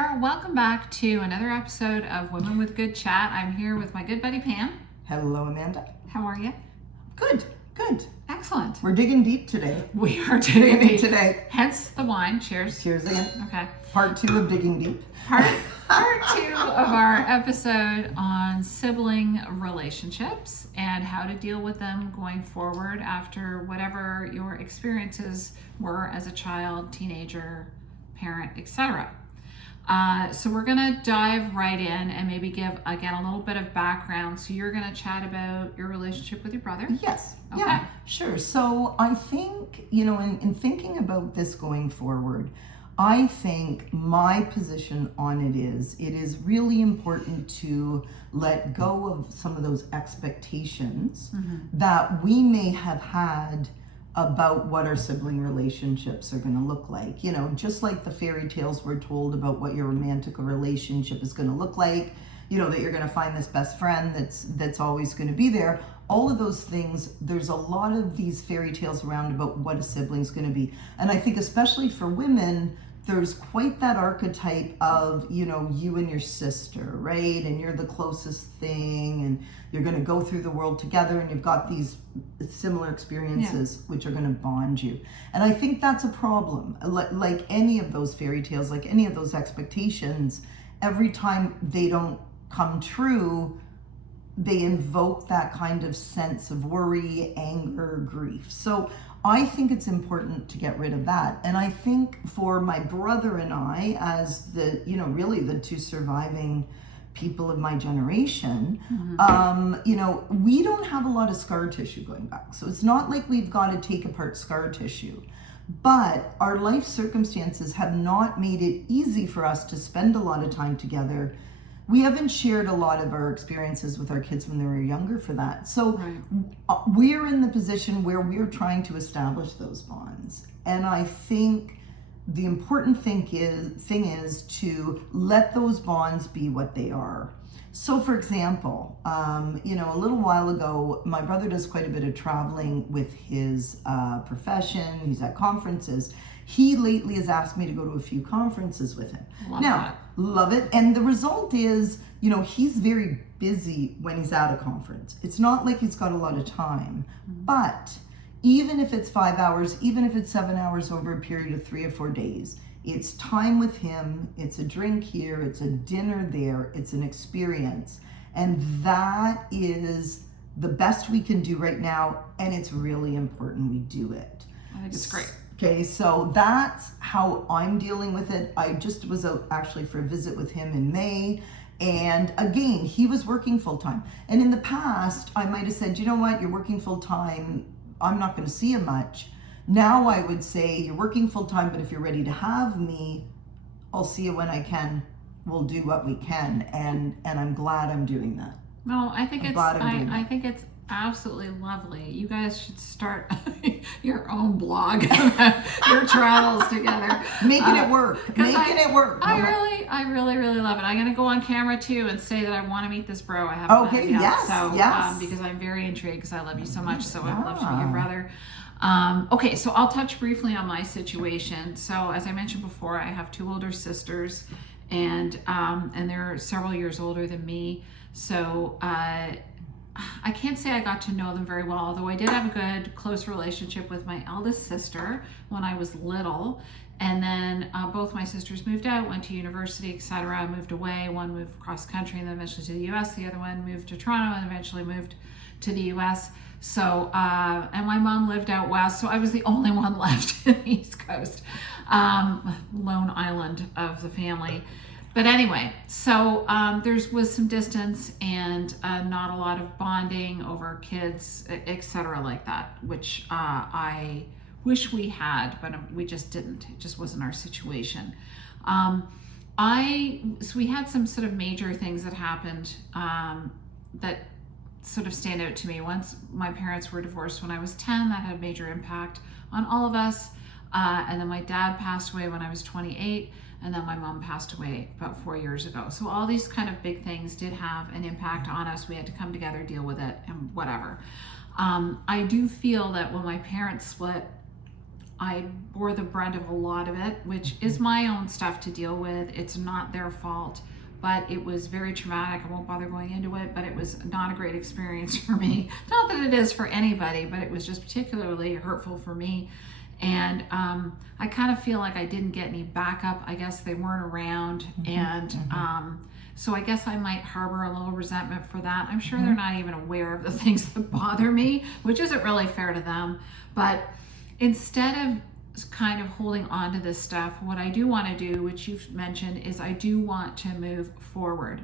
there. Welcome back to another episode of Women with Good Chat. I'm here with my good buddy Pam. Hello, Amanda. How are you? Good. Excellent. We're digging deep today. We are digging deep today. Hence the wine. Cheers. Cheers again. Okay. Part 2 of digging deep. Part 2 of our episode on sibling relationships and how to deal with them going forward after whatever your experiences were as a child, teenager, parent, etc. So we're going to dive right in and maybe give, again, a little bit of background. So you're going to chat about your relationship with your brother? Yes. Okay. Yeah, sure. So I think, in thinking about this going forward, I think my position on it is really important to let go of some of those expectations that we may have had about what our sibling relationships are going to look like. Just like the fairy tales we're told about what your romantic relationship is going to look like, that you're going to find this best friend that's always going to be there. All of those things, there's a lot of these fairy tales around about what a sibling's going to be. And I think especially for women, there's quite that archetype of, you and your sister, right? And you're the closest thing and you're going to go through the world together and you've got these similar experiences which are going to bond you. And I think that's a problem. Like any of those fairy tales, like any of those expectations, every time they don't come true, they invoke that kind of sense of worry, anger, grief. So I think it's important to get rid of that. And I think for my brother and I, as really the two surviving people of my generation, we don't have a lot of scar tissue going back. So it's not like we've got to take apart scar tissue. But our life circumstances have not made it easy for us to spend a lot of time together. We haven't shared a lot of our experiences with our kids when they were younger for that. So we're in the position where we're trying to establish those bonds. And I think the important thing is to let those bonds be what they are. So for example, a little while ago, my brother does quite a bit of traveling with his profession. He's at conferences. He lately has asked me to go to a few conferences with him. Love it. And the result is, he's very busy when he's at a conference. It's not like he's got a lot of time, but even if it's 5 hours, even if it's 7 hours over a period of 3 or 4 days, it's time with him. It's a drink here. It's a dinner there. It's an experience. And that is the best we can do right now. And it's really important we do it. I think it's great. Okay, so that's how I'm dealing with it. I just was out actually for a visit with him in May. And again, he was working full time. And in the past, I might have said, you know what, you're working full time. I'm not going to see you much. Now I would say, you're working full time, but if you're ready to have me, I'll see you when I can. We'll do what we can. And I'm glad I'm doing that. No, I think I think it's absolutely lovely. You guys should start your own blog about your travels together. Making it work. I really love it. I'm going to go on camera too and say that I want to meet this bro. I haven't met yet. Yes. Because I'm very intrigued because I love you so much. So I'd love to meet your brother. Okay, so I'll touch briefly on my situation. So as I mentioned before, I have 2 older sisters and they're several years older than me. So I can't say I got to know them very well, although I did have a good, close relationship with my eldest sister when I was little. And then both my sisters moved out, went to university, etc., moved away. One moved cross country and then eventually to the U.S. The other one moved to Toronto and eventually moved to the U.S. So, and my mom lived out west, so I was the only one left in the East Coast, lone island of the family. But anyway, so there was some distance and not a lot of bonding over kids, etc. like that, which I wish we had, but we just didn't. It just wasn't our situation. So we had some sort of major things that happened that sort of stand out to me. Once my parents were divorced when I was 10, that had a major impact on all of us. And then my dad passed away when I was 28. And then my mom passed away about 4 years ago. So all these kind of big things did have an impact on us. We had to come together, deal with it, and whatever. I do feel that when my parents split, I bore the brunt of a lot of it, which is my own stuff to deal with. It's not their fault, but it was very traumatic. I won't bother going into it, but it was not a great experience for me. Not that it is for anybody, but it was just particularly hurtful for me. And I kind of feel like I didn't get any backup. I guess they weren't around. And so I guess I might harbor a little resentment for that. I'm sure they're not even aware of the things that bother me, which isn't really fair to them. But instead of kind of holding on to this stuff, what I do want to do, which you've mentioned, is I do want to move forward.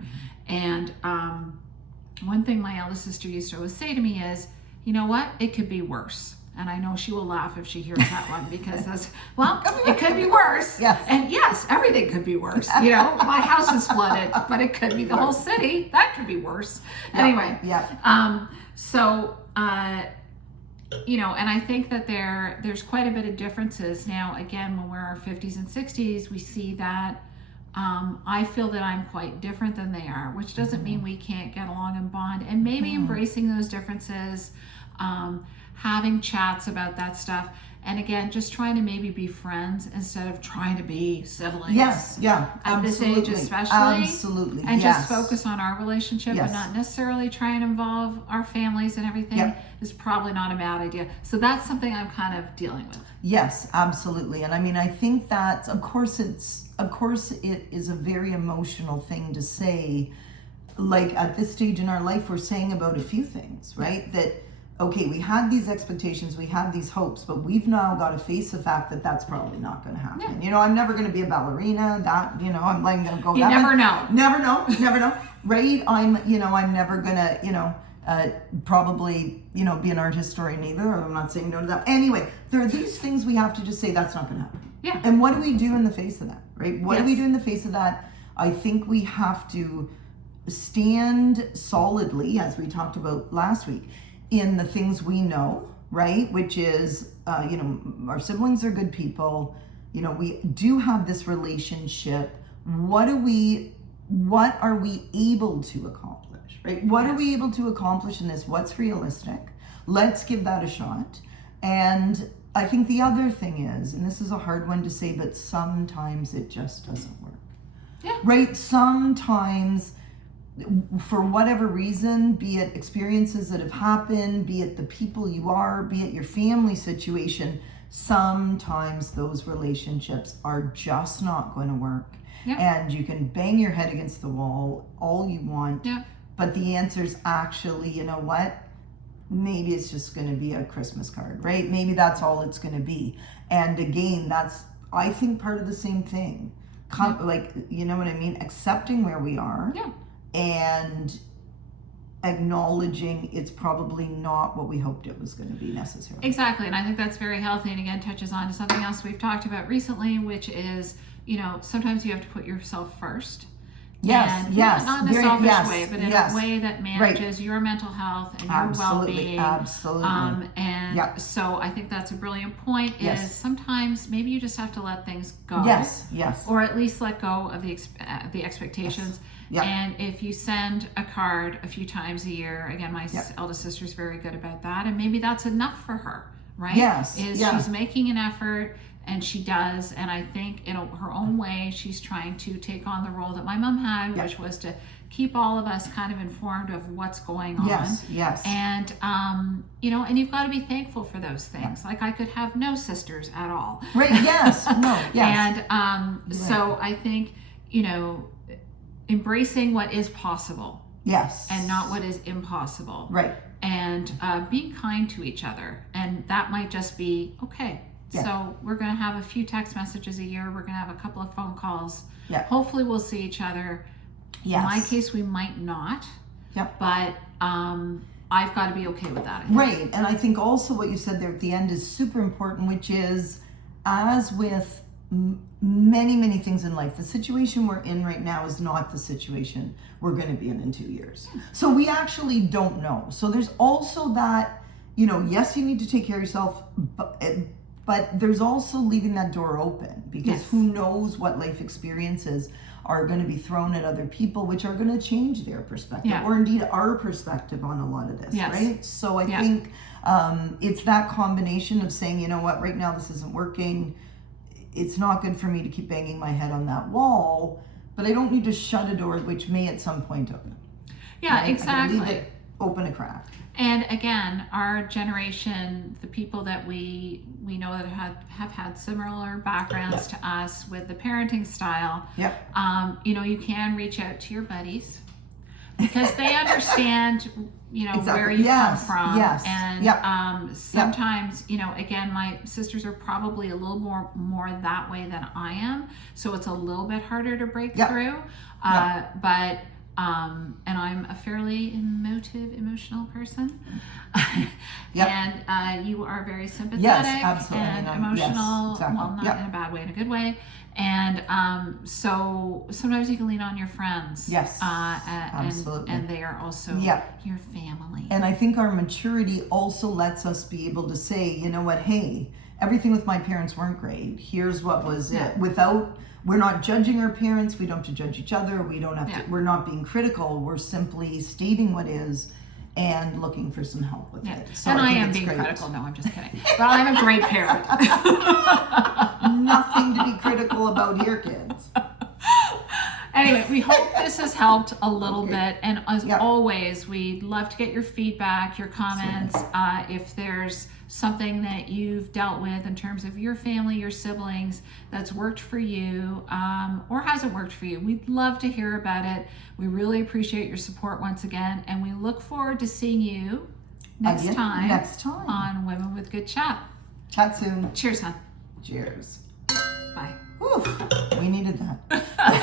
And one thing my eldest sister used to always say to me is, you know what, it could be worse. And I know she will laugh if she hears that one, because that's, well, it could be worse. Yes. And yes, everything could be worse. You know, my house is flooded, but it could be the whole city. That could be worse. Anyway. Yeah. You know, and I think that there's quite a bit of differences now. Again, when we're in our 50s and 60s, we see that I feel that I'm quite different than they are, which doesn't mean we can't get along and bond. And maybe embracing those differences, having chats about that stuff. And again, just trying to maybe be friends instead of trying to be siblings. Yes, yeah, At absolutely. this age especially. Absolutely, And yes. just focus on our relationship Yes. and not necessarily try and involve our families and everything is probably not a bad idea. So that's something I'm kind of dealing with. Yes, absolutely. And I mean, I think that, of course it is a very emotional thing to say. Like, at this stage in our life, we're saying about a few things, right? That, okay, we had these expectations, we had these hopes, but we've now got to face the fact that that's probably not going to happen. Yeah. You know, I'm never going to be a ballerina. That, you know, I'm letting them go. You that never way. know. Never know, right? I'm never going to, probably, be an art historian either. Or I'm not saying no to that. Anyway, there are these things we have to just say that's not going to happen. Yeah. And what do we do in the face of that, right? What do we Yes. do in the face of that? I think we have to stand solidly, as we talked about last week, in the things we know, right? Which is, our siblings are good people. You know, we do have this relationship. What are we able to accomplish, right? What are we able to accomplish in this? What's realistic? Let's give that a shot. And I think the other thing is, and this is a hard one to say, but sometimes it just doesn't work. Yeah. Right? Sometimes, for whatever reason, be it experiences that have happened, be it the people you are, be it your family situation, sometimes those relationships are just not going to work. Yeah. And you can bang your head against the wall all you want, Yeah. but the answer is actually, you know what? Maybe it's just going to be a Christmas card, right? Maybe that's all it's going to be. And again, that's, I think, part of the same thing. Like, you know what I mean? Accepting where we are. Yeah. And acknowledging it's probably not what we hoped it was going to be necessarily. Exactly. And I think that's very healthy, and again touches on to something else we've talked about recently, which is, sometimes you have to put yourself first. Yes, And yes. not in a selfish way, but in yes. a way that manages your mental health and your Absolutely, well-being. absolutely. So I think that's a brilliant point, Yes. is sometimes maybe you just have to let things go. Yes. Or at least let go of the expectations. Yes. Yep. And if you send a card a few times a year, again, my eldest sister's very good about that, and maybe that's enough for her, right? Yes. She's making an effort, and she does, and I think in her own way, she's trying to take on the role that my mom had, which was to keep all of us kind of informed of what's going on. Yes. And, and you've got to be thankful for those things. Like, I could have no sisters at all. Right, yes, no, yes. And so I think, embracing what is possible. Yes. And not what is impossible. Right. And being kind to each other. And that might just be, okay, so we're going to have a few text messages a year. We're going to have a couple of phone calls. Yeah. Hopefully we'll see each other. Yes. In my case, we might not. Yep. But I've got to be okay with that. I think. Right. And I think also what you said there at the end is super important, which is, as with many, many things in life, the situation we're in right now is not the situation we're going to be in 2 years. So we actually don't know. So there's also that, yes, you need to take care of yourself, But there's also leaving that door open, because Yes. who knows what life experiences are going to be thrown at other people, which are going to change their perspective, Yeah. or indeed our perspective on a lot of this, Yes. right? So I Yeah. think it's that combination of saying, you know what, right now this isn't working. It's not good for me to keep banging my head on that wall, but I don't need to shut a door which may at some point open. Yeah, Right? I exactly. can leave it open a crack. And again, our generation, the people that we know that have had similar backgrounds to us with the parenting style, Yep. you know, you can reach out to your buddies because they understand, you know, Exactly. where you Yes. come from. Yes. And Yep. sometimes, you know, again, my sisters are probably a little more that way than I am, so it's a little bit harder to break Yep. through. But and I'm a fairly emotional person. Yep. And you are very sympathetic Yes, absolutely. and Yes, emotional, exactly. well, not Yep. in a bad way, in a good way. And so sometimes you can lean on your friends. Yes, And absolutely. they are also Yep. your family. And I think our maturity also lets us be able to say, you know what, hey, everything with my parents weren't great. Here's what was Yeah. it. We're not judging our parents. We don't have to judge each other. We don't have Yeah. to, we're not being critical. We're simply stating what is and looking for some help with Yeah. it. So And I think am it's being great. critical. No, I'm just kidding. But I'm a great parent. Nothing to be critical about here, kids. Anyway, we hope this has helped a little Okay. bit. And as Yep. always, we'd love to get your feedback, your comments. If there's something that you've dealt with in terms of your family, your siblings, that's worked for you or hasn't worked for you, we'd love to hear about it. We really appreciate your support once again. And we look forward to seeing you next Again, time next time. on Women with Good Chat. Chat soon. Cheers, hon. Cheers. Bye. Whew, we needed that.